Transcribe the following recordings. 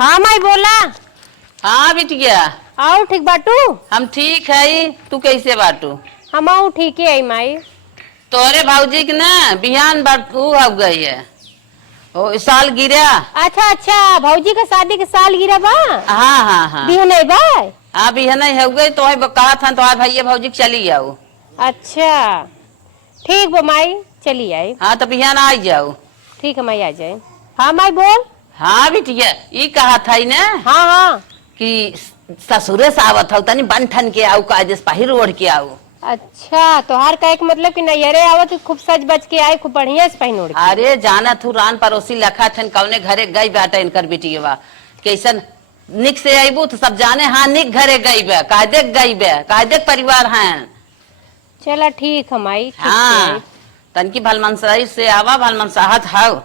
हाँ माई बोला। हाँ बिटिया। आओ ठीक बाटू। हम ठीक है, तू कैसे बाटू? हम आओ ठीक है माई। तोरे भाऊजी के ना बिहान बाटू हो गई है, ओ साल गिरा। अच्छा अच्छा, भौजी का शादी के साल गिरा बा। हाँ हाँ हाँ बिहन है बा। हाँ बिहान हो गई तो कहा था तो भैया भाऊजी चली जाओ। अच्छा ठीक बा माई, चली आई। हाँ तो बिहान आ जाओ। ठीक है माई, आ जाए। हाँ माई बोल। हाँ बिटिया, ये कहा था ना हाँ हाँ। कि ससुरे से आवत हो तनी बन ठन के आओ, काजस पहिर ओढ़ के आओ। अच्छा, तो हर कहे के मतलब कि नैहरे आवत खूब सज बज के आए, खूब बढ़िया से पहन ओढ़ के। अरे जाना तू रान पड़ोसी लखा थन कौने घरे गई बाटा इनकर बिटिया कैसन निक से आईबू तो सब जाने। हाँ निक घरे गई बे, कायदे परिवार हैं। चला ठीक है माई, ठीक हाँ है। तनकी भलमनसाई से आवा, भलमनसाहत हाउ।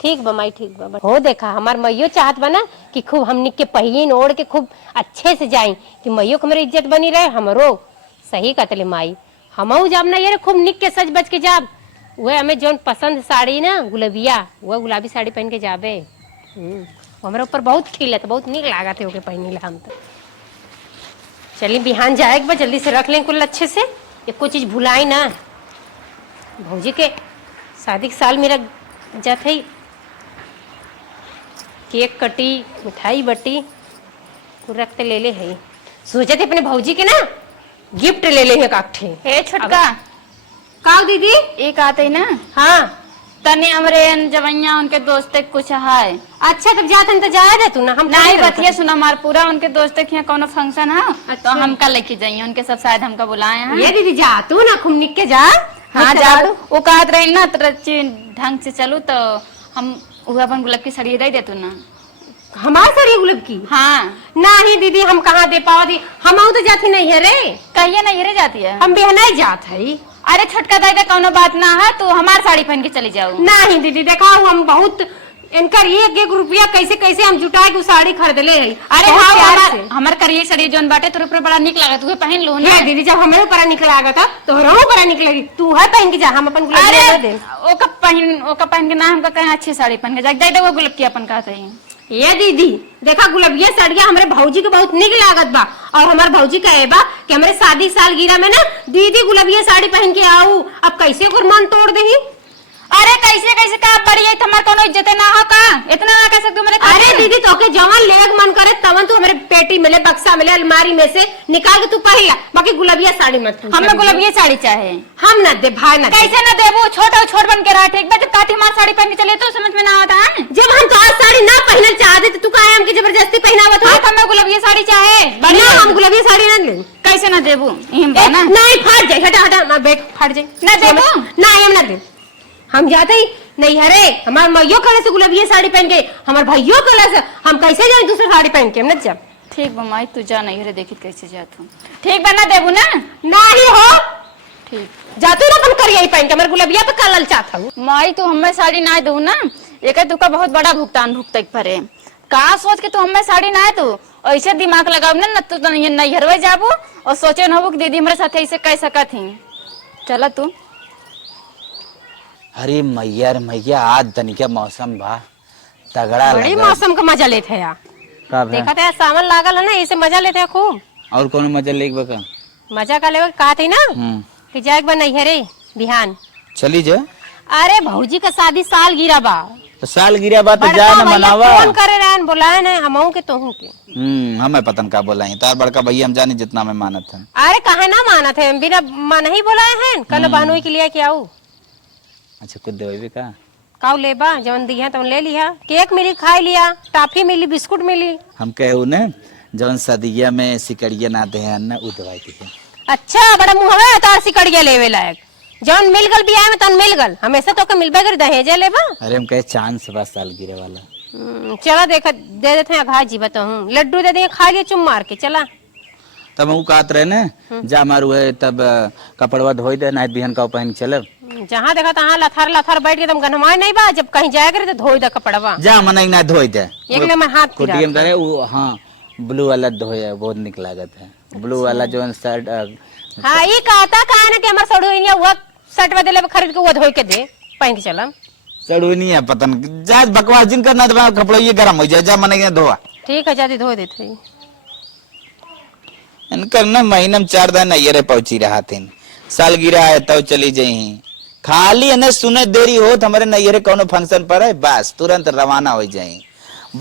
ठीक बा माई, ठीक बा। हो देखा हमार मैयो चाहत बना कि खूब हमनी के पहिन ओढ़ के खूब अच्छे से जाई, कि मैयो के हमारी इज्जत बनी रहे, हमरो। सही कहतले माई, हमऊ जाब ना यार खूब निक के सज बज के जाब। वह हमें जोन पसंद साड़ी ना गुलबिया, वह गुलाबी साड़ी पहन के जाबे। हमारे ऊपर बहुत खिलत, बहुत निक लागत है ओके पहनी हम तो। चलिए बिहान जाए एक बार जल्दी से रख लें कुल अच्छे से, ये कोई चीज भुलाई ना। भौजी के शादी के साल मेरा जत है, केक कटी, मिठाई बटी, रखते ले ले है। सोचे थे अपने भौजी के ना गिफ्ट ले ले काठे। हे छोटका का दीदी एक आते ना। हाँ तने हमरे जवैया उनके दोस्त कुछ है। अच्छा तब जाते तो जाया दे तू ना, हम नहीं बतिया सुना मार पूरा उनके दोस्त के यहाँ कोनो फंक्शन है। अच्छा। तो हमका लेके जाइए, उनके सब शायद हमका बुलाए हैं। ये दीदी जा तू ना खूब निक के जा। हाँ जा, वो कहत रही ना तो ढंग से चलू तो हम अपन गुलाब की सड़ी दे देतू ना। हमार साड़ी गुलाब की? हाँ नहीं दीदी, हम कहाँ दे पाओ दी, हम तो जाती नहीं है रे। कहिए ना ये जाती है। हम बेहना जात है। अरे छोटका दाई का कोनो बात ना है, तो हमार साड़ी पहन के चली जाओ। नहीं दीदी देखा हम बहुत इनकर एक एक रुपया कैसे कैसे हम जुटा के साड़ी खरीद ले है। अरे हाँ हमार करिए साड़ी जोन बाटे तोरे ऊपर बड़ा निक लागत, तू पहन लो ना। दीदी जब हमारे ऊपर निकला था तो हरो ऊपर निकलेगी, तू है पहन के जा, हम अपन गुलाब अरे दे। ओका पहन के ना हमका कहीं अच्छी साड़ी पहन के जा दे वो गुलाब की अपन कहते हैं। ये दीदी देखा गुलाबिया साड़िया हमारे भौजी के बहुत निक लागत बा, और हमारे भौजी कहे बा कि हमारे शादी सालगिरह में ना दीदी गुलाबिया साड़ी पहन के आऊ। अब कैसे ओकर मन तोड़ दही? अरे कैसे कैसे का बढ़िया हमार कोनो इज्जत ना हो का, इतना ना कह सकते मेरे। अरे दीदी तोके जवान लेवे के मन करे तवन तू हमारे पेटी मिले, बक्सा मिले, अलमारी में से निकाल के तू पहिला, बाकी गुलाबिया साड़ी मत। हम लोग गुलाबिया साड़ी चाहे। हम ना दे भाई ना। कैसे ना देबो, छोट बन के रहा ठीक बा। जब काठी मार साड़ी पहन के चले तो समझ में ना आता है। जब हम तो आज साड़ी ना पहनना चाहते तो तू काहे हमके जबरदस्ती पहनावत हो? हम गुलाबिया साड़ी चाहे बढ़िया, हम गुलाबिया साड़ी ना ले। कैसे ना देबो? नहीं फट जाए, हटा हटा ना बैग फट जाए ना देबो। नहीं हम ना दे, हम जाते ही नहीं। हरे हमार मैयो कले से गुलाबिया साड़ी पहन के, हमार भाइयों कले से, हम कैसे जाए दूसरी साड़ी पहन के? हम ना जा। ठीक बा माई, तू जा नहीं रे, देखी कैसे जात हूं। ठीक बा ना देबू ना? नहीं हो ठीक जातू ना अपन करिया ही पहन के, हमार गुलाबिया पे कलल चाहत हूं। माई तू हमें साड़ी ना दू ना, एक तू का बहुत बड़ा भुगतान भुगते परे। का सोच के तू हमें साड़ी ना दू, ऐसे दिमाग लगाव ना तू तो नैहरवे जाबू और सोचे न हो कि दीदी हमारे साथ ऐसे कह सकत ही। चला तू। अरे मैया रे मैया, आज तनिका मौसम बा तगड़ा बड़ी लगा। मौसम का मजा लेते हैं यार। का भे? देखा था सावन लागल है ना, इसे मजा लेते हैं खूब। और कौन मजा लेके बका? मजा का लेवे कहा थी ना कि जाए एक बार नैहरे बिहान। चली जा। अरे भौजी का शादी साल गिरा बा, तो साल गिरा बा तो जाए ना मनावा। फोन करे रहन बुलाए ना हमहू के तोहू के। हमें पतन का बोलाई तार बड़का भैया, हम जाने जितना मैं मानत था। अरे कहे ना माना थे, बिना मन ही बुलाए हैं। कल बहनोई के लिए क्या आऊ? अच्छा कुछ देवे का काऊ लेबा जवन दिया तो ले लिया, केक मिली खाई लिया, टॉफी मिली, बिस्कुट मिली। हम कहे ने जवन सदिया में सिकड़िया ना दे ना उ दवाई के। अच्छा बड़ा मुहवे तार सिकड़िया लेवे लायक, जवन मिल गल बियाह में तन मिल गल, हमेशा तो के मिलबे कर दहेजे लेबा। अरे हम कहे चांस बा साल गिरे वाला। चला देखा दे देते हैं घास जी बताऊं, लड्डू दे देंगे खा लिया चुम मार के। चला तब वो कहत रहे ने जा मारू है तब कपड़वा धोई दे ना बिहन का पहन चले। जहाँ देखा तहाँ लथार लथार बैठ के तुम गनमाए नहीं बा, जब कहीं जाया करे तो धोई दे कपड़वा। जा मन ना धोई दे एक नंबर हाथ फिरा कुटियम करे वो। हाँ ब्लू वाला धोया बहुत निक लागत है, ब्लू वाला जो शर्ट। हाँ ये कहता कहा ना कि हमारे सड़ो वो शर्ट बदले खरीद के वो धोई के दे पहन के चला। चढ़ू नहीं है पतन जा बकवास जिन करना तो कपड़ा ये गर्म हो जाए जा मने धोआ ठीक है जाती धो देते हैं। इनकर ना महीना में 4 दिन नैयरे पहुंची रहा थे सालगिरह है तब चली जाई खाली है सुने देरी हो तो हमारे नैयरे कोनो फंक्शन पर है बस तुरंत रवाना हो जाए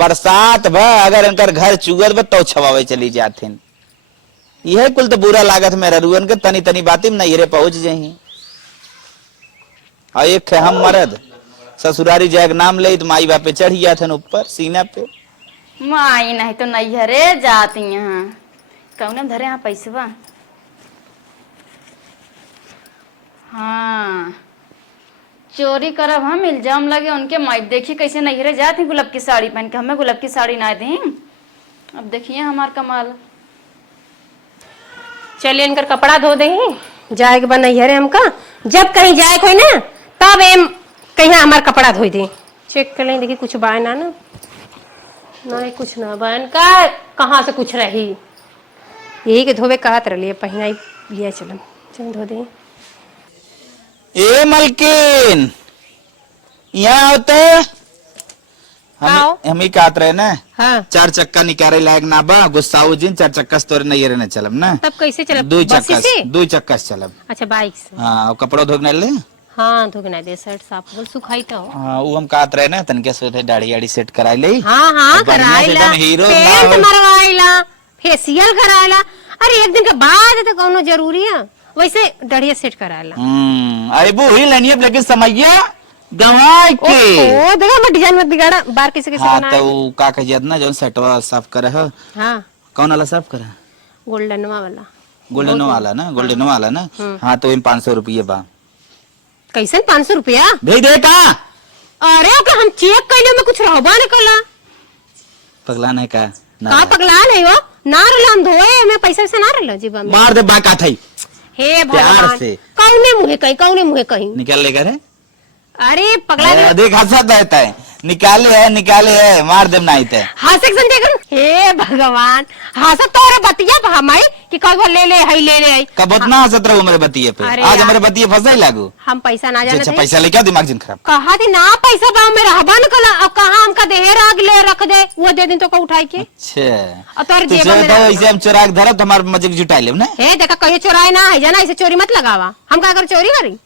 बरसात भ अगर इनकर घर चुगत ब तो छवावे चली जाते यह कुल तो बुरा लागत मेरा रुअन के तनी तनी बाती में नैयरे पहुंच जाई और एक हम मरद ससुरारी जाए नाम ले तो माई बापे चढ़ गया थे ऊपर सीना पे माई नहीं तो नैहरे जाती यहाँ कौन धरे यहाँ पैसवा। हाँ चोरी करब हम इल्जाम लगे उनके माई देखी कैसे नैहरे जाती गुलाब की साड़ी पहन के हमें गुलाब की साड़ी ना दी। अब देखिए हमार कमाल। चलिए इनकर कपड़ा धो देंगे जाए के बन है हमका जब कहीं जाए कोई ना तब एम कहीं हमार कपड़ा धो दे चेक कर लें देखिए कुछ बायन ना नहीं कुछ ना बायन का कहाँ से कुछ रही यही के धोबे कहत रही पहिना लिया चल चल धो दे। ए मलकिन यहाँ होते हम ही कहत रहे ना हाँ 4 चक्का निकाले लायक ना बा गुस्साऊ जिन 4 चक्का से तोरे नैयरे न चलब ना तब कैसे चलब 2 बस चक्का से? 2 चक्का से चलब अच्छा बाइक से हाँ और कपड़ा धोने ले हाँ धो ना दे शर्ट साफ बोल सुखाई तो हाँ वो हम कहत रहे ना तनके सोते दाढ़ी आड़ी सेट कराई ले हाँ हाँ और बढ़िया से कराइला एकदम हीरो पेंट ना हो। मरवाइला फेशियल कराइला अरे एक दिन के बाद तो कोनो जरूरी है वैसे दाढ़िया सेट कराइला अरे वो ही लेनी है लेकिन समैया गवाई के ओ देखा मैं डिजाइन मत बिगाड़ा बार किसी किसी हाँ बनाया तो वो का कहियत ना जौन सेटवा साफ करे है हाँ कौन वाला साफ करे गोल्डनवा वाला गोल्डन वाला ना गोल्डन वाला ना हाँ तो 500 रुपये बा कैसे 500 रुपया भेज दे का अरे ओके हम चेक कैले में कुछ रहबा नहीं कला पगला नहीं का का पगला नहीं हो ना रहल हम धोए में पैसा से ना रहल जीवा में मार दे बाका थई हे प्यार भगवान से। कौने मुहे कहीं निकल लेकर है अरे पगला नहीं देख हंसत रहता है निकाले है मार दे नहीं थे हंसे संजय हे भगवान हंसत तो रे बतिया हमारी कि कब ले ले हई कब उतना हंसत रहो मेरे बतिये पे अरे आज यार। मेरे बतिये फंसाई लागू हम पैसा ना अच्छा जाने पैसा लेके आओ दिमाग जिन खराब कहा थी ना पैसा बा में रहबा न कला अब कहा हमका देहे राग ले रख दे वो दे दिन तो को उठाई के अच्छा और तोर तो जेबा में तो रख। इसे हम चुरा के धरब तो हमारे मजे की जुटाई लेब ना हे देखा कहिए चोराए ना है जाना ऐसे चोरी मत लगावा हम का कर चोरी करी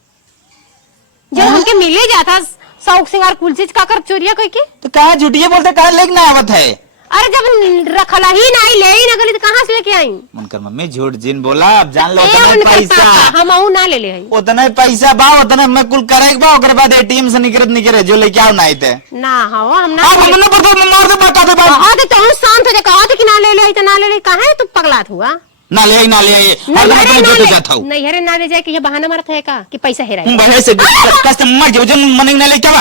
जब हमके मिले जाता शौक सिंगार कुल चीज का कर चोरिया कह के तो कहा झूठिए बोलते कहा लेके ना आवत है अरे जब रखला ही नहीं ले ही ना गली तो कहाँ से लेके आई उनकर मम्मी झूठ जिन बोला अब जान लो ए, उतना उनकर पैसा पापा, हम अहू ना ले ले हई उतना पैसा बा उतना मैं कुल करे बा ओकर बाद एटीएम से निकले जो लेके आओ नहीं थे ना हो हम ना अब हमने पता मार दे बता दे बा कहा थे तो शांत हो जा कहा थे कि ना ले ले तो ना ले ले कहाँ है तू पगलात हुआ ना ले हर दिन जो जाता हूं नहीं हरे ना ले जाए कि ये बहाना मारत है का कि पैसा हेरा तुम बड़े से कस्टमर जो जन मने ना ले क्या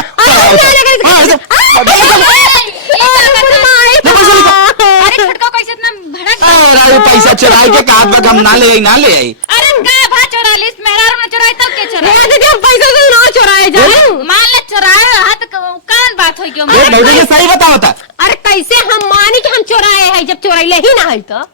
अरे फटका कैसे इतना भड़क अरे पैसा चुराई के कहा बक हम ना ले आई अरे का भा चोरा लिस मेहरारू ने चोराई तब के चोरा दीदी हम पैसा से ना चुराए जाए मान ले चोराए हाथ कान बात होई क्यों ये भौजी के सही बताओ था अरे कैसे हम मानी कि हम चुराए हैं जब चुराइले ही ना है तो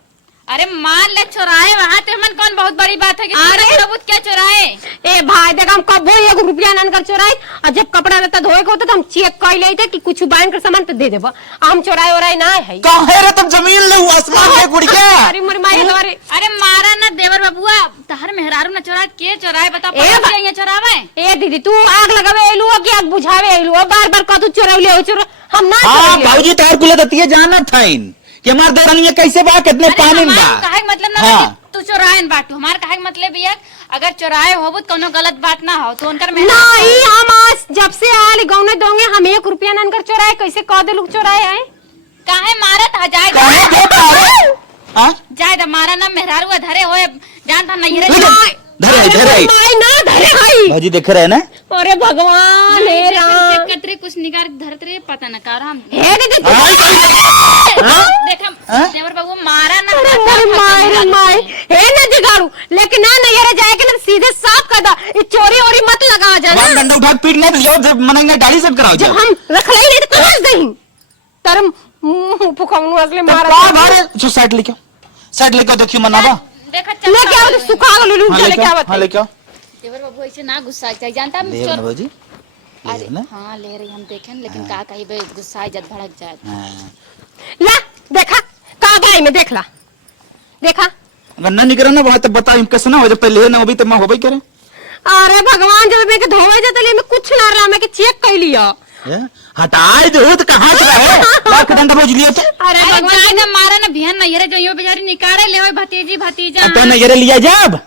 अरे मान ले चोराए वहां ते मन कौन बहुत बड़ी बात है कि अरे! तूने सबूत क्या चोराए ए भाई देख हम कबो 1 रुपया ना कर चुराए और जब कपड़ा रहता धोए को होता तो हम चेक कर लेते कि कुछ बाइन कर सामान तो दे देबो हम चुराए और ना है कहे रे तुम जमीन ले आसमान में गुड़िया अरे मोर माई हमारे अरे मारा ना देवर बाबुआ तहर मेहरारू ने चोरा के चोराए बता ए पता बा- ये चोरावे ए दीदी तू आग लगावे एलू कि आग बुझावे एलू बार बार कतु चुरावले हो चुरा हम ना हाँ चुराइले। भाजी तार कुल दतिये जाना था इन कि हमार देवरानी में कैसे बा कितने अरे पानी में हमार बा कहे मतलब ना हाँ। कि तू चोराए बाटू हमार कहे मतलब ये अगर चोराए हो तो कोनो गलत बात ना हो तो उनकर नहीं हम आज जब से आल गाँव ने दोगे हम 1 रुपया ना कर चुराए कैसे कह दे लोग चुराए आए काहे मारत हा जाए कहे दे पारे हाँ जाए द मारा ना मेहरारू धरे होए जानता नहीं रे धरे माई ना धरे भाई भाजी देख रहे हैं ना अरे भगवान हे राम कतरे कुछ निगार धरत रे पता न कर हम हे दीदी देखा देवर बाबू मारा ना अरे माई रे माई हे ना दिगाड़ू लेकिन ना ये जाए के ना सीधे साफ कर दा ये चोरी ओरी मत लगा जाना वन डंडा उठा के पीट नहीं जाओ जब मनेंगे गाड़ी सब कराओ जब हम रख ले नहीं तो कहां से दही तरम फुकाउनु असले मारा का घरे जो साइड लेके साइड लेके देखियो मनावा देखा लेके आओ तो सुखा गलू हाँ लेके लेके आओ हाँ लेके आओ देवर बाबू ऐसे ना गुस्सा चाहिए जानता हम देव चोर ना भाजी ले अरे ना हाँ ले रही हम देखें लेकिन का कहीं बे गुस्सा जब भड़क जाए हाँ। ला देखा का गाय में देख ला देखा अगर ना निकला ना बहुत तब बता कैसे ना हो जब पहले ना अभी तब मैं होबे करे अरे भगवान जब मैं के धोवे जाते ले मैं कुछ ना रहा मैं के चेक कर लिया हटाए दो तो कहाँ से रहे लाख डंडा बोझ लिया तो अरे अरे भगवान जाए ना मारा ना बिहान नहीं रे जो बेचारी निकाले ले भतीजी भतीजा तो नजरे लिया जब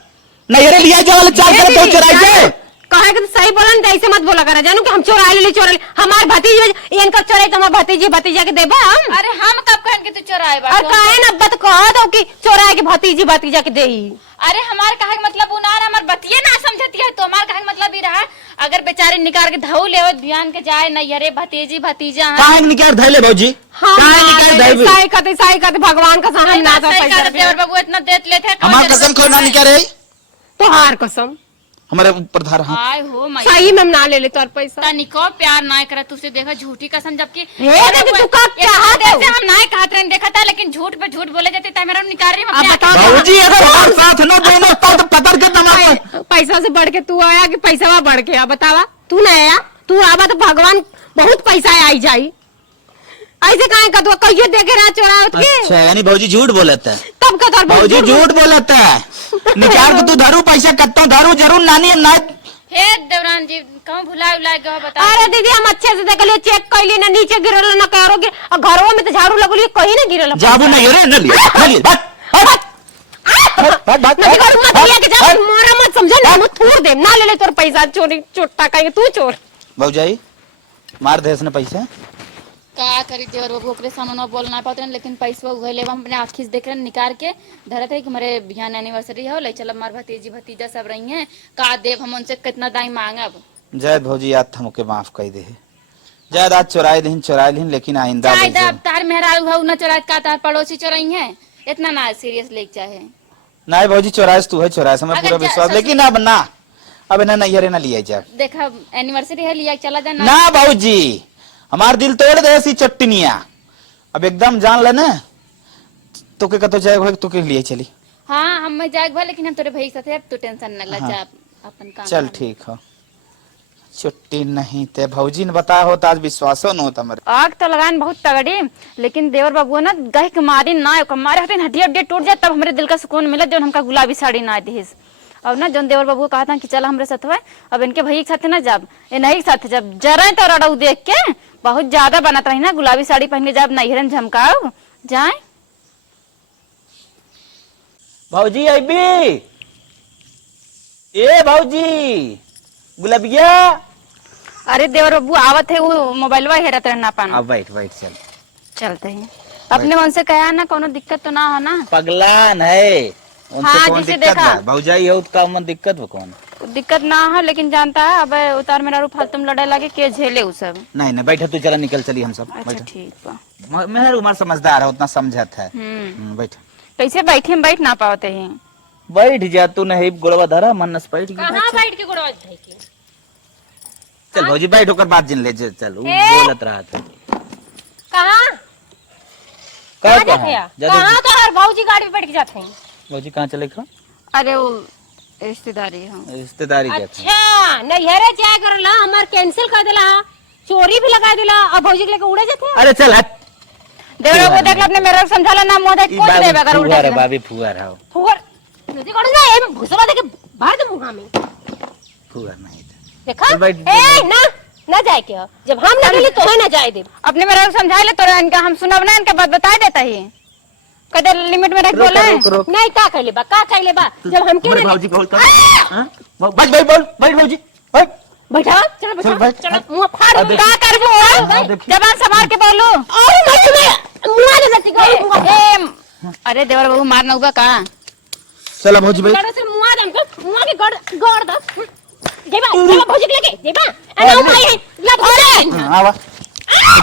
नजरे लिया जब वाले चार करे तो चुराई जाए कहे कि सही बोला ना ऐसे मत बोला करा जानू कि हम चोरा ले हमार भतीजी इनका चोराई तो हमार भतीजी भतीजा के देबा हम अरे हम कब कहन के तू चोराए बा और कहे ना बत कह दो कि चोरा के भतीजी भतीजा के देई अरे हमार कहे के मतलब उनार हमार बतिये ना समझती है तो हमार कहे के मतलब ई रहा अगर बेचारे निकाल के धऊ ले बिहान के जाए नहीं अरे भतीजी भतीजा काहे निकाल धैले भौजी काहे निकाल धैबे सही कहते भगवान का हम ना तो पैसा देवर बाबू इतना देत लेते हैं हमार कसम को ना निकाल रही तोहार कसम हमारे ऊपर धार हां हाय हो मैं सही में हम ना ले तोर पैसा तनिको प्यार ना करे तुझसे देखा झूठी कसम जबकि तू का क्या जैसे हम ना कहत रहे देखा था लेकिन झूठ पे झूठ बोले जाते ता मेरा निकाल रही अब बता भौजी अगर हमारे साथ न दोनों तो पकड़ के दबाओ पैसा से बढ़ के तू आया कि पैसा बढ़ के आ बतावा तू ना आया तू आवा तो भगवान बहुत पैसा आई जाई ऐसे काहे का तो कहियो देखे ना चोरा के अच्छा यानी भौजी झूठ बोलता है तब का तोर भौजी झूठ बोलता है निकाल के तू धरू पैसा कट्टो धरू जरूर नानी ना हे देवरान जी कहूं भुलाए उलाए गए बता अरे दीदी हम अच्छे से देख लियो चेक कैली ना नीचे गिरल ना करोगे और घरों में तो झाड़ू लगलियो कहीं ना गिरल जाबू नहीं रे न लियो न लियो बात नहीं करू मत लिया के जा मोरा मत समझे ना मत थूर दे ना ले ले तोर पैसा चोरी चोटा कहीं तू चोर भौजाई मार दे इसने पैसा का करी देवर बाबू ओकरे सामने बोल ना पाते लेकिन पैसा उहे लेवा हम अपने आँखी से देख रहे निकाल के धरत है कि हमारे बिहान एनिवर्सरी हो ले चल हमार भतीजी भतीजा सब रही हैं का देव हम उनसे कितना दाई मांगब जय भौजी याद था मुके माफ कर दे जय आज चुराए दिन लेकिन आइंदा चाहे तार मेहरारू हो न चोरा का तार पड़ोसी चोरई है इतना ना सीरियस लेके चाहे नहीं भौजी चौराहे तू है चौराहे से मैं पूरा विश्वास लेकिन अब ना अब ना नैहरे ना लिया जा देखा एनिवर्सरी है लिया चला जा ना भौजी हमार दिल तोड़ दे ऐसी चट्टनिया अब एकदम जान ले ना तो के कतो जाए तो के लिए चली हाँ हम मैं जाए भाई लेकिन हम तेरे भाई साथ है तू टेंशन न ले जा अपन काम चल ठीक हो छुट्टी नहीं ते भौजी ने बताया होता आज विश्वासो न होता मेरे आग तो लगान बहुत तगड़ी लेकिन देवर बाबू ना गह के मारी ना मारे होते हड्डी हड्डी टूट जाए तब हमारे दिल का सुकून मिला जो हमका गुलाबी साड़ी ना दीस अब ना जोन देवर बाबू कहा था कि चल हमारे साथ हुआ अब इनके भाई के साथ ना जब ये नहीं साथ जब जरा तो रड़ऊ देख के बहुत ज्यादा बनत रही ना गुलाबी साड़ी पहन के जब नैहरन झमकाओ जाए भौजी अबी ए भौजी गुलाबिया अरे देवर बाबू आवत है वो मोबाइलवा हेरत रहना पाना अब बैठ बैठ चल चलते हैं अपने मन से कहा ना कोनो दिक्कत तो ना हो ना पगलान है उनसे हाँ, कौन जिसे दिक्कत देखा। है भौजाई हो का मन दिक्कत हो कौन दिक्कत ना हो लेकिन जानता है अब उतार मेरा रू फालतू में लड़ाई लगे के झेले उ सब नहीं नहीं बैठा तू चला निकल चली हम सब अच्छा बैठा ठीक बा मेहर उमर समझदार है उतना समझत है बैठ कैसे बैठे हम बैठ ना पाते हैं बैठ जा तू नहीं गोड़वा धरा मनस बैठ गई कहां बैठ के गुड़वा धई के चल भौजी बैठ होकर बात जिन ले चल वो बोलत रहा था कहां कहां कहां तो हर भौजी गाड़ी पे बैठ के जाते हैं भौजी कहां चले खा अरे वो रिश्तेदारी है रिश्तेदारी के अच्छा नैहरे जाए करला हमार कैंसिल कर देला चोरी भी लगा देला अब भौजी के लेके उड़े जाते हैं अरे चल हट देवरा को देख अपने मेरे को समझाला ना मोदे ई कौन देवे अगर उल्टा फुहार है बाबी फुहार है फुगर नदी कौन जा ए घुसवा दे के बाहर दे मुंह में फुहार नहीं था देखा चल बैठ। ए ना जाए के हो। जब हम ना गेली तो है ना जाए दे अपने मेरे को समझा ले तो इनका हम सुनब ना इनका बात बता देता ही कदे लिमिट में रख बोला है नहीं का कहले बा जब हम के भौजी बोलता हां बैठ बैठ बोल बैठ भौजी बैठ बैठा चलो चल बैठा बैठ। चलो मुंह फाड़ अब का करबो जबान संभाल के बोलो अरे मैं मुंह दे देती गो अरे देवर बाबू मारना होगा का चल भौजी बैठ गड़ से मुंह के गड़ दो देबा चलो भौजी के लेके देबा अरे माई है ला भौजी आवा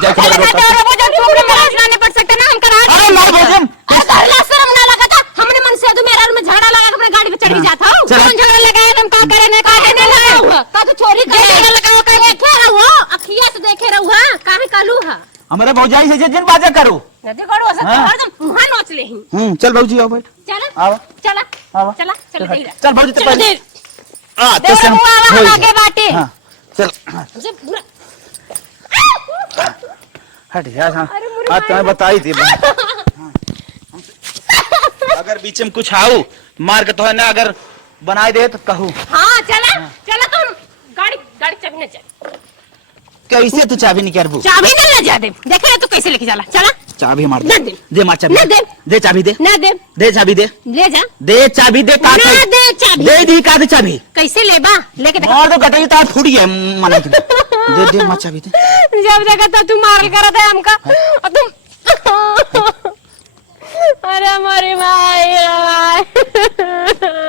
जा चल बेटा वो जो तुम में मेरा सुनाने पड़ सकते ना हम करा अरे मार भौजी अरे डरला शर्म ना लगा था हमने मन से तो मेरा में झगड़ा लगा के अपने गाड़ी पे चढ़ जाता हूं चल। कौन झगड़ा लगाया तुम का करे ने का है ना का तो चोरी कर झगड़ा लगाओ का देखे रहो अखिया से देखे रहो काहे कालू हा हमारे भौजाई से जिन बाजा करो नदी गड़ो से हाँ। हरदम मुंह नोच ले ही चल भौजी आओ बैठ चला आओ चला आओ चला चल दे चल भौजी तो चल दे आ देवर बाबू आवा आगे बाटे हां चल हमसे बुरा हट यार। हाँ आज तुम्हें बताई थी अगर बीच में कुछ आऊ मार के तो है ना अगर बनाए दे तो कहूँ। हाँ चला चला तुम गाड़ी गाड़ी चाबी न जा कैसे तू चाबी नहीं कर चाबी न जा दे देख रहे तू कैसे लेके चला चला चाबी मार ना दे। दे मार चाबी ना दे। दे चाबी दे ना दे दे चाबी दे ले जा दे चाबी दे का ना दे चाबी दे दी का दे चाबी कैसे लेबा लेके देख मार दो गटई तो फूटी है मन की दे दे मार चाबी दे जब देखा तो तू मारल करा था हमका और तुम अरे हमारी माई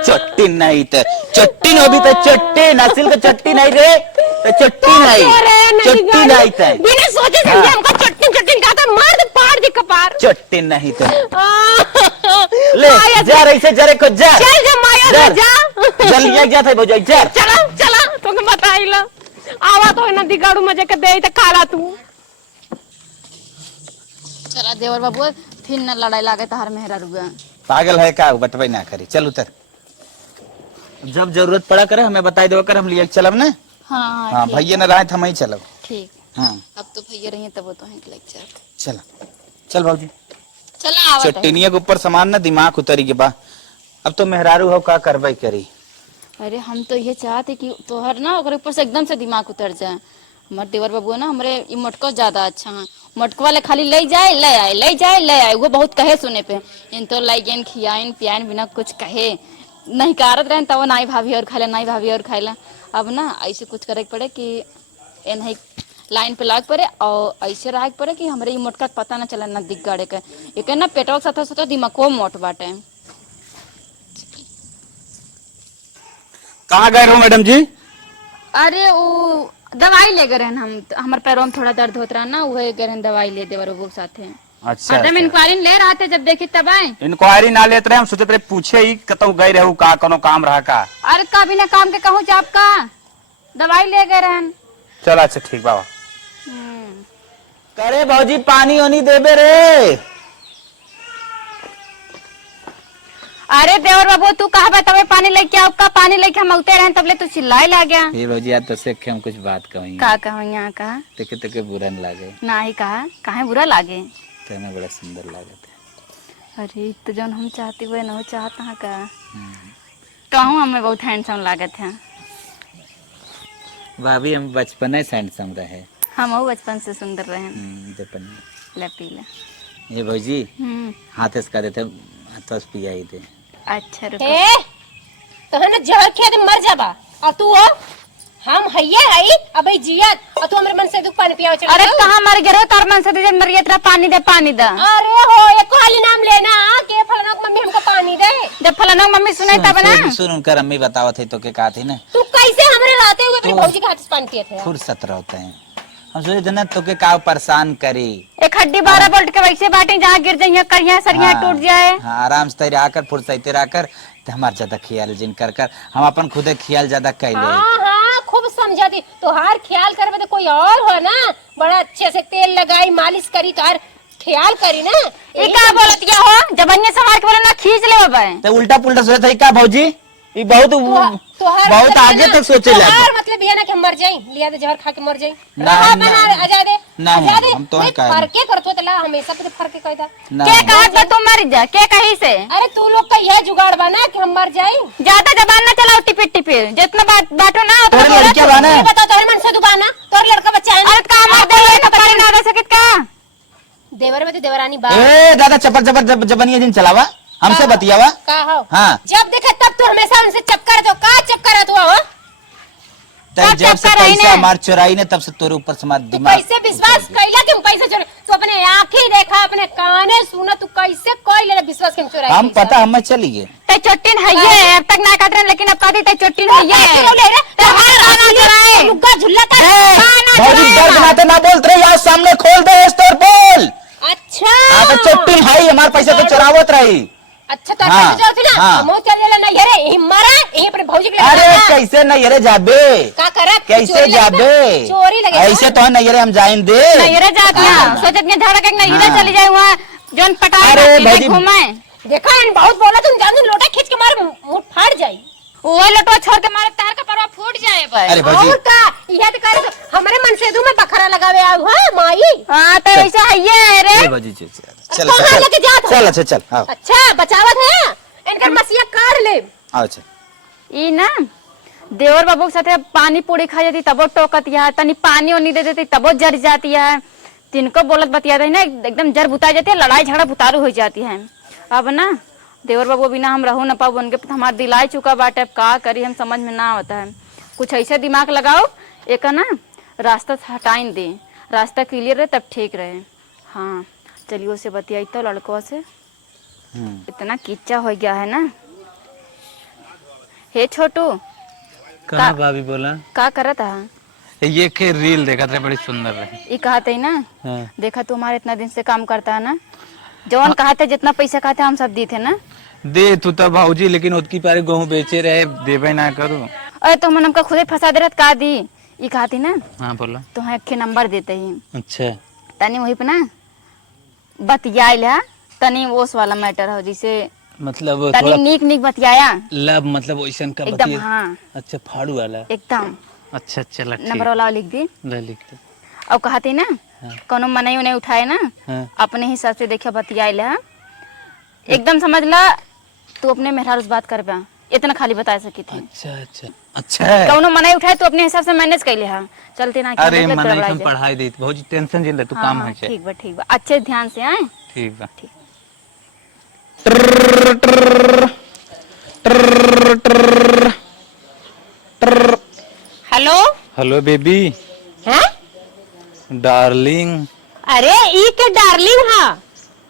चट्टी नहीं तो चट्टी अभी तो चट्टी नस्ल का चट्टी नहीं रे तो चट्टी नहीं चट्टी नहीं तो बिना सोचे समझे हमको चट्टी चट्टी कहा था मार दे पाड़ दे कपार चट्टी नहीं तो ले जा रही से जरे को जा चल जा माया जा जल लिया गया था वो जा चला चला तुमको बताई ला आवा तो ना दिगाड़ू मजे के दे त खाला तू चला देवर बाबू फिर न लड़ाई लागे तहार मेहरा रुआ। पागल है का बटवाई ना करी चल उतर जब जरूरत पड़ा करे हमें बताई दो कर हम लिए चलब ना। हाँ हाँ भैया न रहे हम ही चलब। ठीक। हाँ अब तो भैया रही तब तो है लेक्चर। चल चल बाबूजी चला आवा चट्टिनिया के ऊपर सामान ना दिमाग उतरी के बा अब तो मेहरारू हो का करवाई करी। अरे हम तो ये चाहते कि तोहर ना ओकरे ऊपर से एकदम से दिमाग उतर जाए। हमारे देवर बाबू ना हमारे ये मटको ज्यादा अच्छा है मटको वाले खाली ले जाए ले आए ले जाए ले आए वो बहुत कहे सुने पे इन तो लाइगेन खियाइन पियाइन बिना कुछ कहे नहीं कारत रहे तब नाई भाभी और खाला नाई भाभी और खाला। अब ना ऐसे कुछ करे पड़े कि ये नहीं लाइन पे लाग पड़े और ऐसे रह पड़े कि हमारे ये मोटका पता ना चला ना दिख गाड़े के एक ना पेटवा के साथ साथ दिमागो मोट बाटे। कहाँ गए हो मैडम जी? अरे वो दवाई ले गए हम हमारे पैरों में थोड़ा दर्द होता रहा ना वही गए दवाई ले देवर वो साथे। अच्छा हम इंक्वायरी ले रहा थे जब देखी तब आए। इंक्वायरी ना लेते रहे हम सोचते रहे पूछे ही कतौ गए रहू का कोनो काम रहा का। अरे कभी ना काम के कहूँ आपका दवाई ले गए रहन। चल अच्छा ठीक बाबा करे भौजी पानी ओनी देबे रे। अरे देवर बाबू तू कहा बतावे पानी लेके आओ का पानी लेके हम उते रहे तबले तू चिल्लाए ला गया। फिर भौजी आज तो से हम कुछ बात कहेंगे का कहूँ यहाँ कहा तके बुरा न लागे ना ही कहा काहे बुरा लागे कहना बड़ा सुंदर लागत। अरे तो जौन हम चाहती वो न चाहता है का कहूँ हमें बहुत हैंडसम लागत है। भाभी हम बचपन से हैंडसम रहे हम बचपन से सुंदर रहे लपीला। ये भौजी हाथ से देते हाथ से पिया ही दे। अच्छा रुको ए तो है ना जहर खेद मर जाबा और तू हो हम हइये हई अबे जियत और तू हमरे मन से दुख पानी पियाओ चल। अरे कहाँ मर गए तार मन से दे मर गया पानी दे पानी दे। अरे हो एको हाली नाम लेना के फलाना को मम्मी हमको पानी दे जब फलाना मम्मी सुने तब ना सुन उनकर अम्मी बतावत है तो के कहा थी ना तू कैसे हमरे रहते हुए अपने भौजी के हाथ से पानी पिए थे। फुर्सत रहते हैं हम सोचे थे ना तो के का परेशान करी एक हड्डी 12 वोल्ट के वैसे बाटे जहाँ गिर जाए करिया सरिया टूट जाए। हाँ आराम से तैयार आकर फुर्सते रहकर तो हमार ज्यादा ख्याल जिन कर कर हम अपन खुदे ख्याल ज्यादा कैले। हाँ हाँ खूब समझा दी तोहार ख्याल करबे तो कोई और हो ना बड़ा अच्छे से तेल लगाई मालिश करी तोहार ख्याल करी ना। ये का बोलत क्या हो जबनिया समार के बोले ना खींच ले बाबा तो उल्टा पुल्टा सोचता है का भौजी ये बहुत आगे तक सोचे तोहार मतलब ये ना कि हम मर जाई लिया दे जहर खा के मर जाई ना, रहा ना, बना आजादे नहीं, हम तो का फर्क के करतो तला हमेशा पे फर्क के कहता के कहा बा तू मर जा के कहीं से। अरे तू लोग का यह जुगाड़ बना कि हम मर जाई ज्यादा जबान ना चलाओ टिपे टिपे जितना बाटो ना उतना तोहरे लड़कियां बाना ये बता तोहर मन से दुबाना तोहर लड़का बच्चा है। अरे का मर दे तो पानी ना दे सकत का देवर में तो देवरानी बा ए दादा चपर चपर जबनिया दिन चलावा हमसे बतियावा का हो हाँ जब देखे तब तू हमेशा उनसे चक्कर तो का चक्कर है तू हो तब जब से पैसा हमार चुराई ने तब से तोरे ऊपर से हमार दिमाग कैसे विश्वास कैला कि हम पैसे चोरी तू अपने आंखें देखा अपने काने सुना तू कैसे कोई ले विश्वास के चुराई हम पता हम चली गए ते चोटिन है ये अब तक ना काट रहे लेकिन अब कहती ते चोटिन है ये तो हर गाना चुराए लुग्गा झुल्ला का भौजी दर्द नाते ना बोल रही आज सामने खोल दे स्टोर बोल। अच्छा हाँ तो चट्टी भाई हमारे पैसे तो चुरावत रही। अच्छा तो हाँ, जाओ थी ना हाँ। हम चल ना ये रे मरा यहीं पर भौजी के अरे कैसे नैयरे जाबे का करा कैसे जाबे चोरी लगे ऐसे तो नैयरे हम जाइन दे नहीं रे जात ना सोचत में झाड़ा के नहीं रे चली जाए वहां जोन पटाए अरे ना भाई घुमाए देखा इन बहुत बोला तुम जान लोटा खींच के मार मुंह फाड़ जाई वो लटवा छोड़ के मारे तार का परवा फूट जाए पर अरे भौजी और का यह तो कर हमारे मनसेदू में बखरा लगावे आओ हां माई। हाँ तो ऐसा है ये रे। ए भौजी चल चल कहाँ लेके जात हो? चल अच्छा चल आओ अच्छा बचावत है इनकर मसीहा काट ले। आओ चल। ई ना देवर बाबू के साथे पानी पूरी खा जाती तबो टोकत है, तनी पानी ओनी दे देती तबो जर जाती है। तिनको बोलत बतियाते है ना एकदम जर बुता जाती है, लड़ाई झगड़ा बुतारू हो जाती है। अब ना देवर बाबू बिना हम रहू न पाऊ, उनके हमार दिलाई चुका बाटे। अब का करी हम समझ में ना आता है। कुछ ऐसे दिमाग लगाओ एक ना रास्ता हटाइन दे, रास्ता क्लियर रहे तब ठीक रहे। हाँ चलिए उसे बतियाई तो लड़कों से। इतना कीचा हो गया है ना। हे छोटू कहाँ भाभी बोला का करत है? ये के रील देखा था बड़ी सुंदर रही। ये कहते ही ना हाँ। देखा तुम्हारे इतना दिन से काम करता है ना, जौन कहते जितना पैसा कहते हम सब दी थे ना। दे तू तब भाऊजी, लेकिन उसकी पारी गेहूं बेचे रहे, देवे ना करो। अरे तुम हमका खुदे फंसा दे रहा का दी। ये कहती ना हाँ बोला। तुम्हें एक नंबर देते ही अच्छा तनी वही पे ना बतियाइल है, तनी ओस वाला मैटर हो जिसे मतलब तनी थोड़ा नीक नीक बतियाया लब मतलब वैसन का एकदम। बतिया। हाँ अच्छा फाड़ू वाला। एकदम अच्छा चल नंबर वाला लिख दी। ले लिख दे। और कहती ना हाँ। कोनो मनाई उनाई उठाए ना हाँ। अपने हिसाब से देखिए बतियाइल है एकदम। समझ ला तू अपने मेहरारू से बात करबा, इतना खाली बता सकी थी। अच्छा अच्छा अच्छा कौनो मनाई उठाए तो अपने हिसाब से मैनेज कर ले। हाँ चलते ना कि अरे मतलब मना गड़बड़ा हम जाए। पढ़ाई दी भाऊजी, टेंशन जिन तू हाँ, काम हाँ, है ठीक बा अच्छे ध्यान से आए। ठीक बा। हेलो हेलो बेबी हैं? डार्लिंग। अरे ई के डार्लिंग हां। ए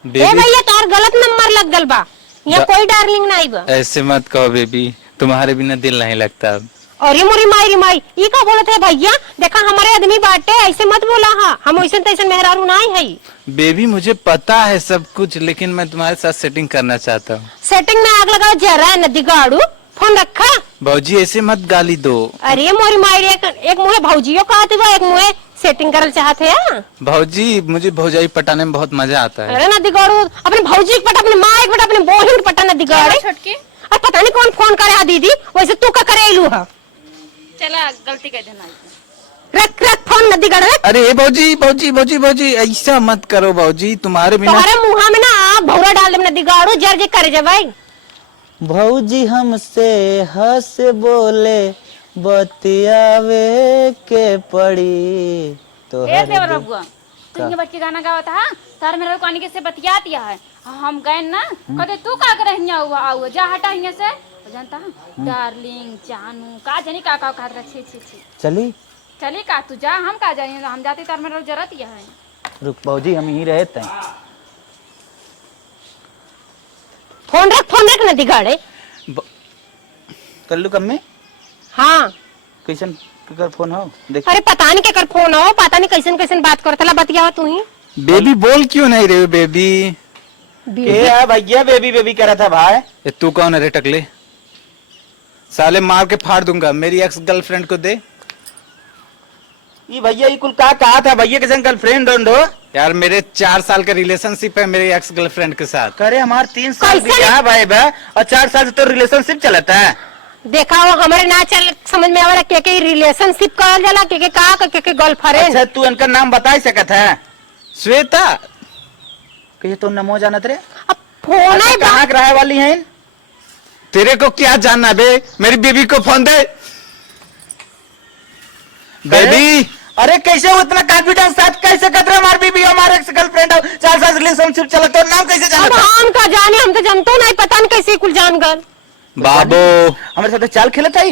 बेबी भैया तोर गलत नंबर लग गल बा, यहाँ कोई डार्लिंग नहीं बा। ऐसे मत कहो बेबी, तुम्हारे बिना दिल नहीं लगता अब। अरे मोरी माई ई का बोलत है भैया? देखा हमारे आदमी बाटे, ऐसे मत बोला। हाँ हम वैसे तैसे मेहरारू नहीं है। बेबी मुझे पता है सब कुछ, लेकिन मैं तुम्हारे साथ सेटिंग करना चाहता हूँ। सेटिंग में आग लगा जरा नदी गाड़ू फोन रखा। भाजी ऐसे मत गाली दो। अरे मोरी माई एक मुहे भौजियो कहते बा, एक मुहे सेटिंग करल चाहते हैं। भाजी मुझे भौजाई पटाने में बहुत मजा आता है। अरे नदी गाड़ू अपने भौजी के पटा, अपने माँ के पटा, अपने बहन के पटा नदी गाड़े। छोटकी और पता नहीं कौन फोन करे हा दीदी, वैसे तू का करेलू है। चला गलती कर देना। रख रख फोन नदी गाड़े रख। अरे भाजी भाजी भाजी भाजी ऐसा मत करो भाजी, तुम्हारे बिना। तुम्हारे मुँह में ना आग भौरा डाल दे नदी गाड़ू, जर जे करे जा भाई। भौजी हमसे हंस बोले बतियावे के पड़ी तो ए देवर बबुआ तुमके बच्चे गाना गावत है तार मेरे को आने से बतियात है। हम गए ना कहते तू का करे हिया हुआ आओ जा हटा हिया से जानता है डार्लिंग जानू का जानी का कहत रहे। छी छी छी चली चली का तू जा, हम का जानी हम जाती तार मेरे जरूरत है। रुक भौजी हम ही रहते हैं। फोन रख नदी गाड़े। कल्लू कम में हाँ कैसन केकर फोन हो देख। अरे पता नहीं केकर फोन हो, पता नहीं कैसन कैसन बात करतला बतियावा तू ही। बेबी बोल क्यों नहीं रहे हो बेबी? है भैया बेबी बेबी करा था भाई। ये तू कौन है रे टकले? साले मार के फाड़ दूंगा। मेरी एक्स गर्लफ्रेंड को दे। ये भैया ये कुल का कहा था भैया के संग गर्लफ्रेंड हो यार मेरे 4 साल का रिलेशनशिप है मेरी एक्स गर्लफ्रेंड के साथ। करे हमारे 3 साल कैसे? बियाह भाई बा और 4 साल से तो रिलेशनशिप चलता है। देखा हो हमारे ना चल समझ में आवाला के रिलेशनशिप करल जाला, के का के गर्लफ्रेंड। अच्छा तू इनका नाम बता सकत है? श्वेता। कहिए तो नमो जानत रे। अब फोन है कहाँ के रहे वाली हैं? तेरे को क्या जानना बे? मेरी बेबी को फोन दे। बेबी अरे कैसे वो इतना कॉन्फिडेंस साथ कैसे कहते रहे हमारी बीबी हमारे एक्स गर्लफ्रेंड हो 4 साल रिलेशनशिप चलता है, नाम कैसे अब जानता? हम का जाने, हम तो जानतो नहीं, पता नहीं कैसे कुल जान गल। बाबू हमारे साथ चाल खेलत है,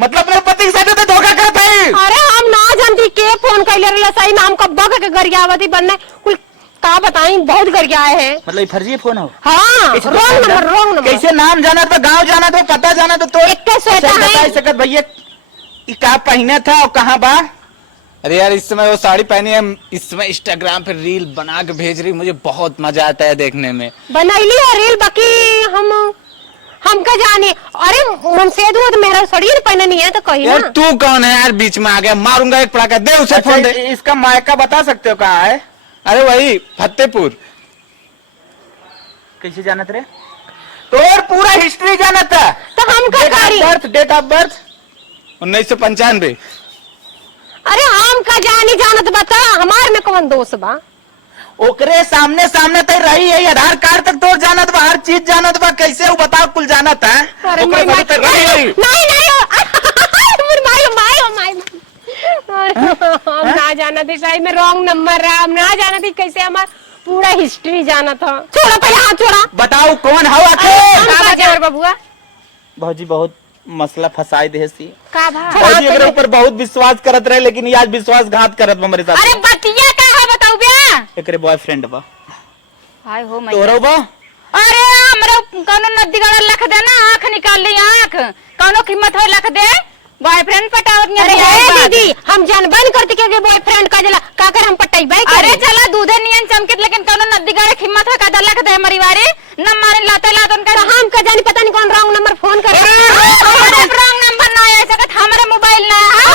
मतलब अपने पति के साथ तो धोखा करता है। अरे हम ना जानती के फोन कैले रहे सही नाम का बग के गरियावती बनने कुल का बताई, बहुत गरियाए हैं। मतलब ये फर्जी फोन हो? हाँ रॉन्ग नंबर। कैसे नाम जाना था, गांव जाना था, पता जाना था, तो एक श्वेता है। बता सकत भैया ये क्या पहने था और कहाँ बा? अरे यार इस समय वो साड़ी पहनी है, इस समय इंस्टाग्राम पे रील बना के भेज रही, मुझे बहुत मजा आता है देखने में। बनैली है रील, बाकी हम का जाने। अरे मुमसे दूध मेरा सड़ी पहने नहीं है तो कही यार ना। तू कौन है यार? बीच में आ गया, मारूंगा एक पड़ाका। दे उसे अच्छा, फोन दे। इसका मायका बता सकते हो कहाँ है? अरे वही फतेहपुर। कैसे जानत रे? तो पूरा हिस्ट्री जाना था। तो हम का करी? Date of birth 1995। जानी जानत बता हमार में कौन दोष बा। ओकरे सामने सामने तय रही है, आधार कार्ड तक तोर जानत बा, हर चीज जानत बा, कैसे वो बताओ कुल जानत है। अरे ओकरे सामने तय रही है। नहीं हम ना जाना थी शायद में रॉन्ग नंबर रहा, हम ना जाना थी कैसे हमार पूरा हिस्ट्री जाना था। छोड़ा पहले हाथ छोड़ा। बताओ कौन हो का देवर बबुआ भौजी बहुत मसला फसाई दे सी। का भा भौजी एकरे ऊपर बहुत विश्वास करत रहे, लेकिन ये आज विश्वासघात करत बा मेरे साथ। अरे बतिया का है बताऊ बे। एकरे बॉयफ्रेंड बा। हाय हो मैं तोरो बा? अरे हमरा कोनो नदी गड़ा लख दे ना, आंख निकाल ली आंख, कोनो कीमत हो लख दे। बॉयफ्रेंड पटावत नहीं। अरे दीदी हम जानबन करती के बॉयफ्रेंड का जला का कर हम पटाई भाई। अरे चला दूधे नियन चमकित, लेकिन कोनो नदी गड़ा कीमत है का लख दे मरीवारी न मारे लाते लातन का। हम का जानी पता नहीं कौन रॉन्ग नंबर फोन कर रॉन्ग नंबर ना आया सकत, हमारा मोबाइल ना है।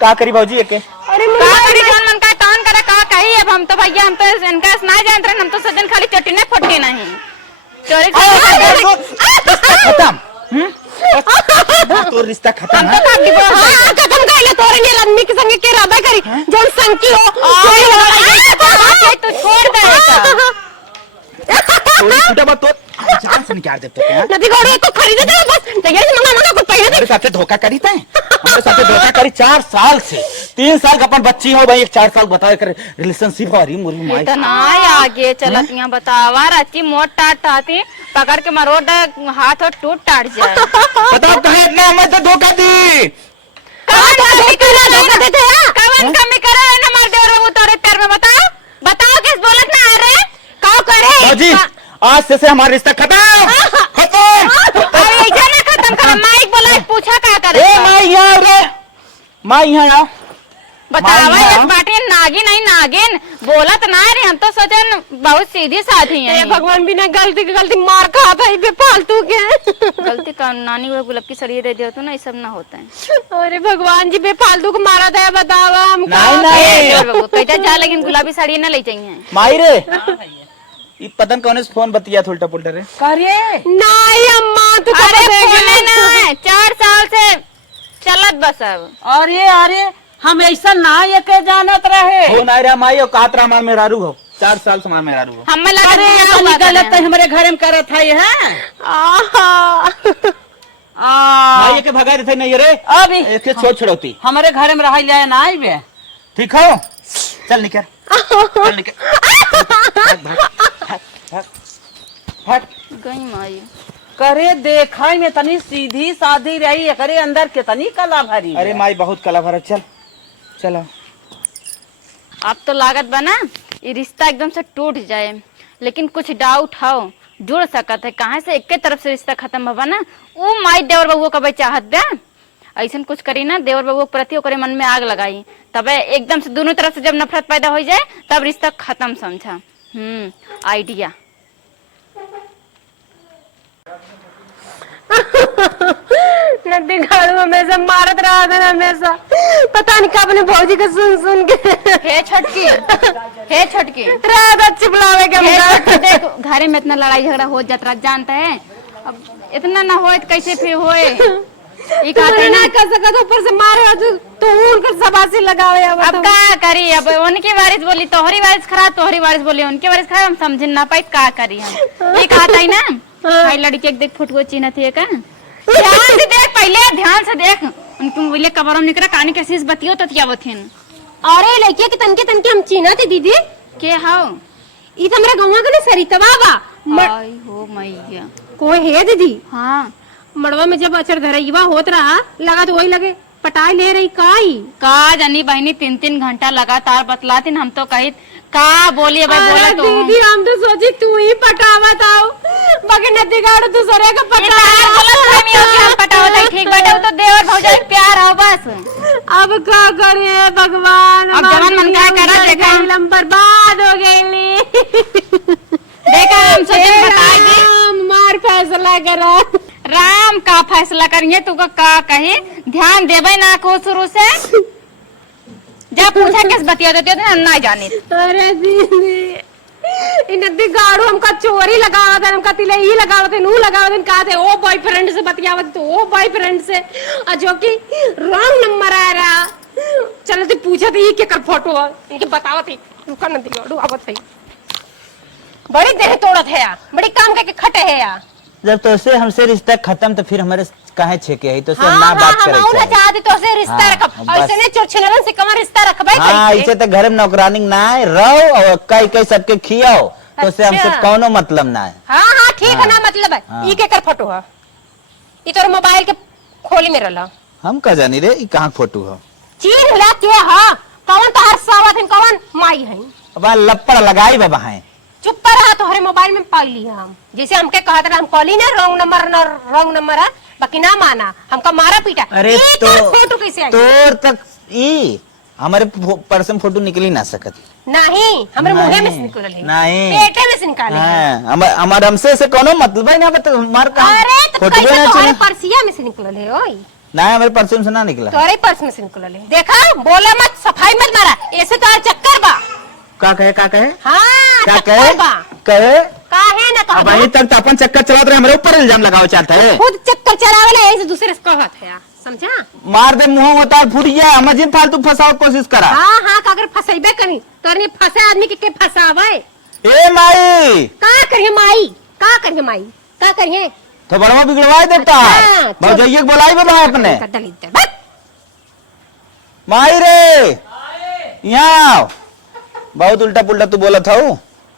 का करी भौजी एके? अरे का करी जौन मन का तान करे का कही। अब हम तो भैया हम तो इनका ना जानत रहे, हम तो सजन खाली चटने फटके नहीं चोरी खत्म। तो रिश्ता खत्म है। खत्म कइले तोरे ने आदमी के संगे के रहबे करी जौन संकी हो तू छोड़ दे। थोड़ी छूटा बात तो जान से निकाल देते हैं। नदी गौड़ी को खरीदे दे बस तैयार से मंगा कुछ पहले हमारे साथे धोखा करी थे, हमारे साथे धोखा करी 4 साल से। 3 साल का अपन बच्ची हो भाई, 4 साल बताए कर रिलेशनशिप हो रही मुरी माई। इतना आगे चलत यहाँ बतावा रची मोट टाट टाती पकड़ के मरोड़ हाथ और टूट टाट जाए। बताओ कहे इतना हमें तो धोखा दी। कवन कमी करे ना मार दे और उतारे पैर में बताओ किस बोलत ना आ रहे का करे। बाजी आज से हमारा रिश्ता खत्म खत्म। अरे ऐसा ना खत्म कर, माइक बोला पूछा का करे। ए माई यहाँ रे, माई यहाँ बतावा माई इस ना। बाटी नागिन नहीं नागिन बोलत ना रे, हम तो सोचन बहुत सीधी साधी ए है। भगवान बिना गलती मार खा भाई बेफालतू के। गलती का नानी वो गुलाब की सरिये दे दिया तो ना, ये सब ना होता है। अरे भगवान जी बेफालतू को मारा था बतावा हमको। नहीं कहता जा लेकिन गुलाबी साड़ी ना ले चाहिए। माई रे ये पतन कौन से फोन बतिया उल्टा पुल्टा रे। नहीं अम्मा तू अरे फोन ना है 4 साल से चलत बस अब। अरे हम ऐसा ना ये के जानत रहे। हो ना रे माई, और कातरा हमार मेहरारू हो, 4 साल से हमार मेहरारू हो। हमें लगा अरे गलत तो हमारे घर में करत है माई के भगा देते नहीं रे, अब इसके छोड़ छड़ौती हमारे घर में रह जाए ना आइबे। ठीक हो। चल निकल चल निकल भाग। गई माई। करे देखा में तनी सीधी साधी रही, करे अंदर कितनी कला भरी। अरे माई बहुत कला भरा। चल चलो अब तो लागत बना ये रिश्ता एकदम से टूट जाए, लेकिन कुछ डाउट हो जुड़ सकत है। कहाँ से एक तरफ से रिश्ता खत्म होगा ना, वो माई देवर बबुआ का चाहत दे ऐसा कुछ करी ना देवर बबुआ प्रति ओकरे मन में आग लगाई, तब एकदम से दोनों तरफ से जब नफरत पैदा हो जाए तब रिश्ता खत्म समझा। आइडिया। नदी गाड़ू हमेशा मारत रहा था हमेशा, पता नहीं कब ने भौजी का सुन के हे छटकी रात चिपलावे के देख घर में इतना लड़ाई झगड़ा हो जाता जानता है, अब इतना ना हो कैसे फिर होए। ये कहते ना कर सकत ऊपर से मारे तो उनकर सबासी लगावे। अब का करी, अब उनकी वारिस बोली तोहरी वारिस खराब, तोहरी वारिस बोली उनकी वारिस खराब, हम समझ ना पाई का करी हम। ये कहता है ना भाई लड़की एक देख फुटको चिन्ह थी का ध्यान से देख, पहले ध्यान से देख उनके मोबाइल कवर में निकला कहानी कैसे बतियो तो थियावथिन। अरे लड़की के तनके हम चीना थे दीदी के हाउ ई हमरा गौवा के सरितवा बा आई हो मैया कोई है दीदी। हाँ मड़वा में जब अचर धरईवा होत रहा लगा तो वही लगे पटाई ले रही काई का जानी बहनी 3-3 घंटा लगातार बतलाती हम तो कही का बोलिए भाई बोला तो दीदी हम तो सोची तू ही पटावत आओ बाकी नदी गाड़ तू सरे का पटावत ठीक बेटा तो देवर भौजाई प्यार हो बस। अब क्या करे भगवान, अब जवान मन क्या करा देखा हम बर्बाद हो गए। देखा हम सोचे बता दी मार फैसला करा राम का फैसला करिए तू का कही ध्यान देवे ना को शुरू से जब पूछा किस बतिया देते थे हम ना जाने। अरे दीदी नदी गाड़ू हमका चोरी लगावत है, हमका तिले ही लगावत है, नू लगावत है, कहा थे ओ बॉयफ्रेंड से बतियावत तो ओ बॉयफ्रेंड से, और जो कि रॉन्ग नंबर आ रहा चल ती पूछा थी के कर फोटो है इनके बतावा थी रुका न दियो आवत है बड़ी देह तोड़त है या बड़ी काम करके खटे है या जब तो से हमसे रिश्ता खत्म तो फिर हमारे काहे छेके है तो से हाँ ना हाँ बात करे हम ना चाहती तो से रिश्ता हाँ, रखब बस। ऐसे ने चोरछनवन से कमर रिश्ता रखबै हाँ ऐसे तो घर में नौकरानी ना है रहो और कई कई सबके खियाओ तो से हमसे अच्छा। कोनो मतलब ना है हाँ हाँ ठीक है हाँ, ना मतलब है हाँ। ई के कर फोटो है ई तोर मोबाइल के खोली में रहला हम का जानी रे ई कहाँ फोटो हो चीन ला के हां कौन तो हर सावत है कौन माई है अब लपड़ लगाई बाबा है चुप पर रहा तोहरे मोबाइल में पाई ली हम जैसे हमके कहत रहा हम कॉली ना रॉन्ग नंबर है बाकी ना माना हमका मारा पीटा अरे ई तो तोर फोटो कैसे आई तोर तक ई हमारे पर्सन फोटो निकली ना सकत नहीं हमरे नहीं, मुंह में से निकलल है नहीं। पेटे में से निकाले है। हाँ हमारे हमसे से कोनो मतलब है ना बता हमार का अरे तो फोटो कैसे ना तोहरे चले परसिया में से निकलल है ओए ना हमारे पर्सन से ना निकला तोहरे पर्स में से निकलल है देखा बोला मत सफाई मत मारा ऐसे तो चक्कर बा का कहे हाँ क्या चक्कर कहे बा कहे काहे ना अब कह अभी तक तो अपन चक्कर चलाते रहे हमारे ऊपर इल्जाम लगाओ चाहता है खुद चक्कर चलावेला ऐसे दूसरे से कहत है समझा मार दे मुंह होता है फूट गया हम जिन फालतू फंसाओ कोशिश करा हाँ हाँ अगर फंसेबे करी तोरने फंसे आदमी के फंसावे ए माई का करिए माई का करिए माई का करिए तो बड़वा बिगड़वा देता अच्छा, है भौजैया बोलाई बाबा अपने दलित है, बस। माई रे यहाँ आओ। बहुत उल्टा पुल्टा तू बोला था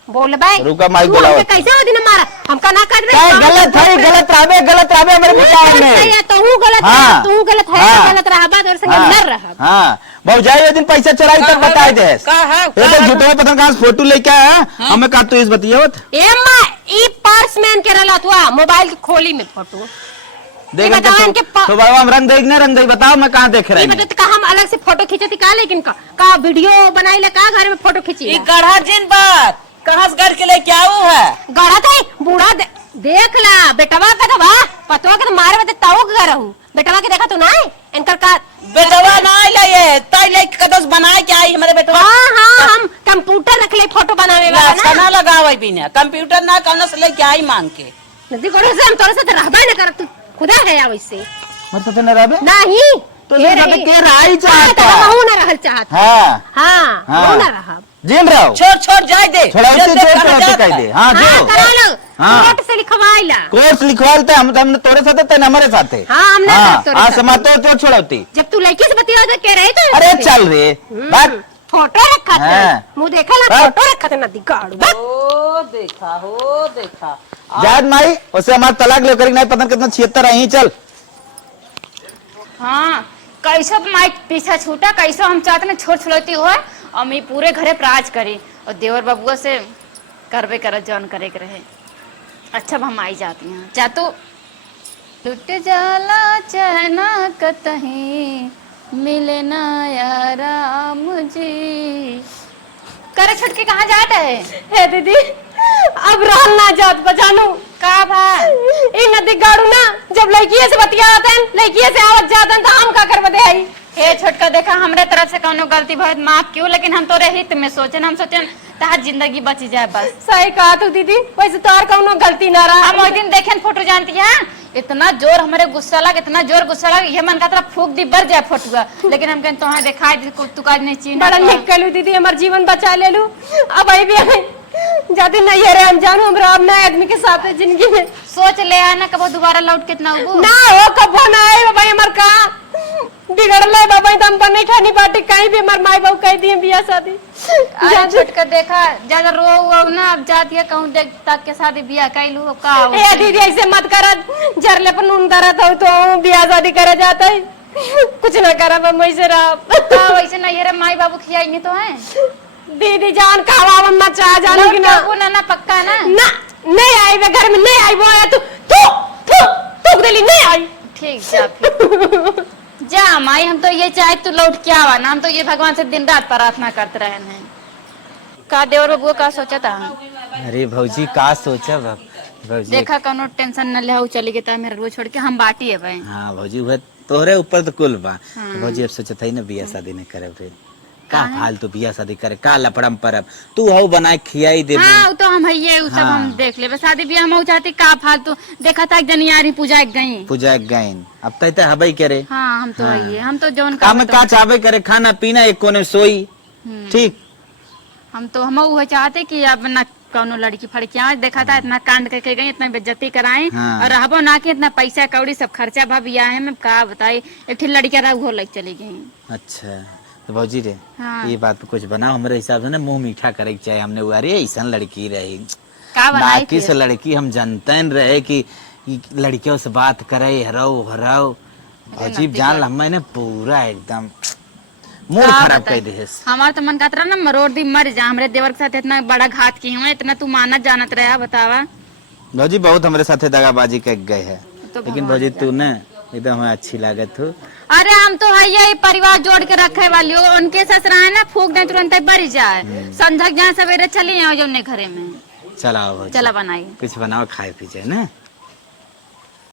बोल भाई रुका माइक तू बुलाओ। हमके कैसे हो दिन मारा हमका ना कर क्या गलत है गलत रहे हमारे बिचार में तू गलत हाँ, है तू गलत है हाँ, गलत रहा बात और संग न रहा हाँ भौजाई वो दिन पैसा चराई तक बताए दे झूठो पता कहाँ से फोटो लेके आया हमें का तू इस बतियावत ए मां ई पर्स मैन के रहला तू मोबाइल की खोली में फोटो देख बताओ इनके तो बाबा हम रंग देख बताओ मैं कहाँ देख रहा ये बता का हम अलग से फोटो खींचती का लेकिन का वीडियो बनाई ले का घर में फोटो खींची गढ़ा जिन बात कहाँ से गढ़ के ले क्या है गढ़ा था बूढ़ा देख ला बेटवा का बा पतवा के मारे बते ताऊ के रहू बेटवा के देखा तू ना इनकर का बेटवा ना ले तय ले कदस बनाए के आई हमारे बेटवा हाँ हाँ हम कंप्यूटर रख ले फोटो बनावे वाला ना ना लगावे बिना कंप्यूटर ना कौन से ले के आई मांग के नदी गोड़े से हम तोरे साथ रहबा न कर तू खुदा है या वैसे मतलब तो न रहबे नहीं तो ये रहबे के राई चाहता हम ना रहल चाहत हाँ हाँ हाँ। हम ना रहब जिन रहो छोड़ जाए दे छोड़ाते कह दे हाँ हाँ जो करा लो हाँ। कोर्ट से लिखवाइला कोर्स लिखवालते हमने तोरे साथ तेन हमारे साथ हाँ हमने तोरे हाँ साथ। समातो तो छोड़ती जब तू लड़की से बतिया तो कह रही तो अरे चल रे बात फोटो रखा था हाँ। मुंह देखा ना हाँ। फोटो रखा था ना दिगाड़ू बस। हो देखा जायद माई उसे हमारा तलाक लेकर नहीं पता कितना 76 रही चल हाँ कैसे माइक पीछा छूटा कैसे हम चाहते ना छोट छोड़ती हो और मैं पूरे घरे पर राज करी और देवर बबुआ से करबे कर जौन करे के रहे अच्छा अब हम आई जाती हैं जा तो लुट जाला चहना कतही मिले ना यारा मुझे करे छुट के कहाँ जाता है हे दीदी अब रहल ना जात बजानू का भाई ई नदी गाड़ू ना जब लड़की से बतिया आतन लड़की से आवत जातन तो हम का करबे दे आई हे छोटका देखा हमरे तरफ से कौनो गलती भइल माफ क्यों लेकिन हम तोरे हित में सोचन हम सोचन तार जिंदगी बची जाए बस सही कहा तू दीदी वैसे तोर कौनो गलती ना रहा हम ओइ दिन देखे फोटो जानती है इतना जोर हमारे गुस्सा लग इतना जोर गुस्सा लग ये मन का तरह फूक दी बर जाए फोटुआ लेकिन हम कहन तोहा दिखाई दे तू का नहीं चीन बड़ा निक कलू दीदी हमार जीवन बचा ले लू अब आई भी जाते नहीं है रे हम जानू हमरा अब नए आदमी के साथ है जिंदगी में सोच ले आना कब दोबारा लौट कितना हो ना हो कबो ना आए भाई हमार का बिगड़ल है बाबा तो हम पर नहीं खानी बाटी कहीं भी हमार माई बाबू कह दिए बियाह शादी अरे छोटका देखा ज्यादा रो ना अब जाती है कहूं देख तक के शादी बियाह कैलू का ए दीदी ऐसे मत कर जरले पर नून दरत हो तो बियाह शादी करे जाता है कुछ ना करब हम ऐसे रह वैसे ना ये माई बाबू खियाएंगे तो है दीदी जान खावा मत चाह जाने की ना ना पक्का ना ना नहीं आई वे घर में नहीं आई वो आया तू दिली नहीं आई ठीक जा फिर जा माई हम तो ये चाहे तू लौट के आवा ना हम तो ये भगवान से दिन रात प्रार्थना करते रहे हैं का देवर बबुआ का सोचा था अरे भौजी का सोचा भौजी देखा कौनो टेंशन न ले चली गई मेरा रोज छोड़ के हम बाटी है भाई हाँ भौजी वह तोहरे ऊपर तो कुल बा तो भौजी अब सोचा था ना बियाह शादी नहीं करे फिर का फालतू बिया शादी करे का लपड़म परब तू हो बनाए खियाई दे हाँ वो तो हम है सब हाँ। हम देख ले शादी ब्याह हम चाहते का फालतू देखा था एक जन यारी पूजा एक गई पूजा गईन अब तक हबई करे हाँ हम तो है हम तो जौन का में का चाहबे करे खाना पीना एक कोने सोई ठीक हम तो हम वो चाहते कि अब ना कौनो लड़की फड़किया देखा था इतना कांड करके गई इतना बेइज्जती कराए हाँ। और रहबो ना कि इतना पैसा कौड़ी सब खर्चा भा बिया है में का बताई एक ठे लड़किया रहा वो लग चली गई। अच्छा तो भौजी रे हाँ। ये बात पे कुछ बनाओ हमारे हिसाब से ना मुंह मीठा करे के चाहिए हमने अरे ऐसा लड़की रही का बनाई बाकी से लड़की हम जानते न रहे कि लड़कियों से बात करे हराओ हराओ भौजी जान मैंने पूरा एकदम मूड खराब कर दे हमारा तो मन कहता रहा ना मरोड़ दी मर जा हमारे देवर के साथ इतना बड़ा घात की हूँ इतना तू मानत जानत रहा बतावा। भौजी बहुत हमारे साथे दगाबाजी कर गए है तो लेकिन भौजी तू ना एकदम हमें अच्छी लागत हो। अरे हम तो है यही परिवार जोड़ के रखे वाली हो उनके ससुरा है ना फूक दे तुरंत बढ़ जाए संझक जहाँ सवेरे चली जाओ जो घरे में चलाओ भौजी चला बनाई कुछ बनाओ खाए पीछे ना।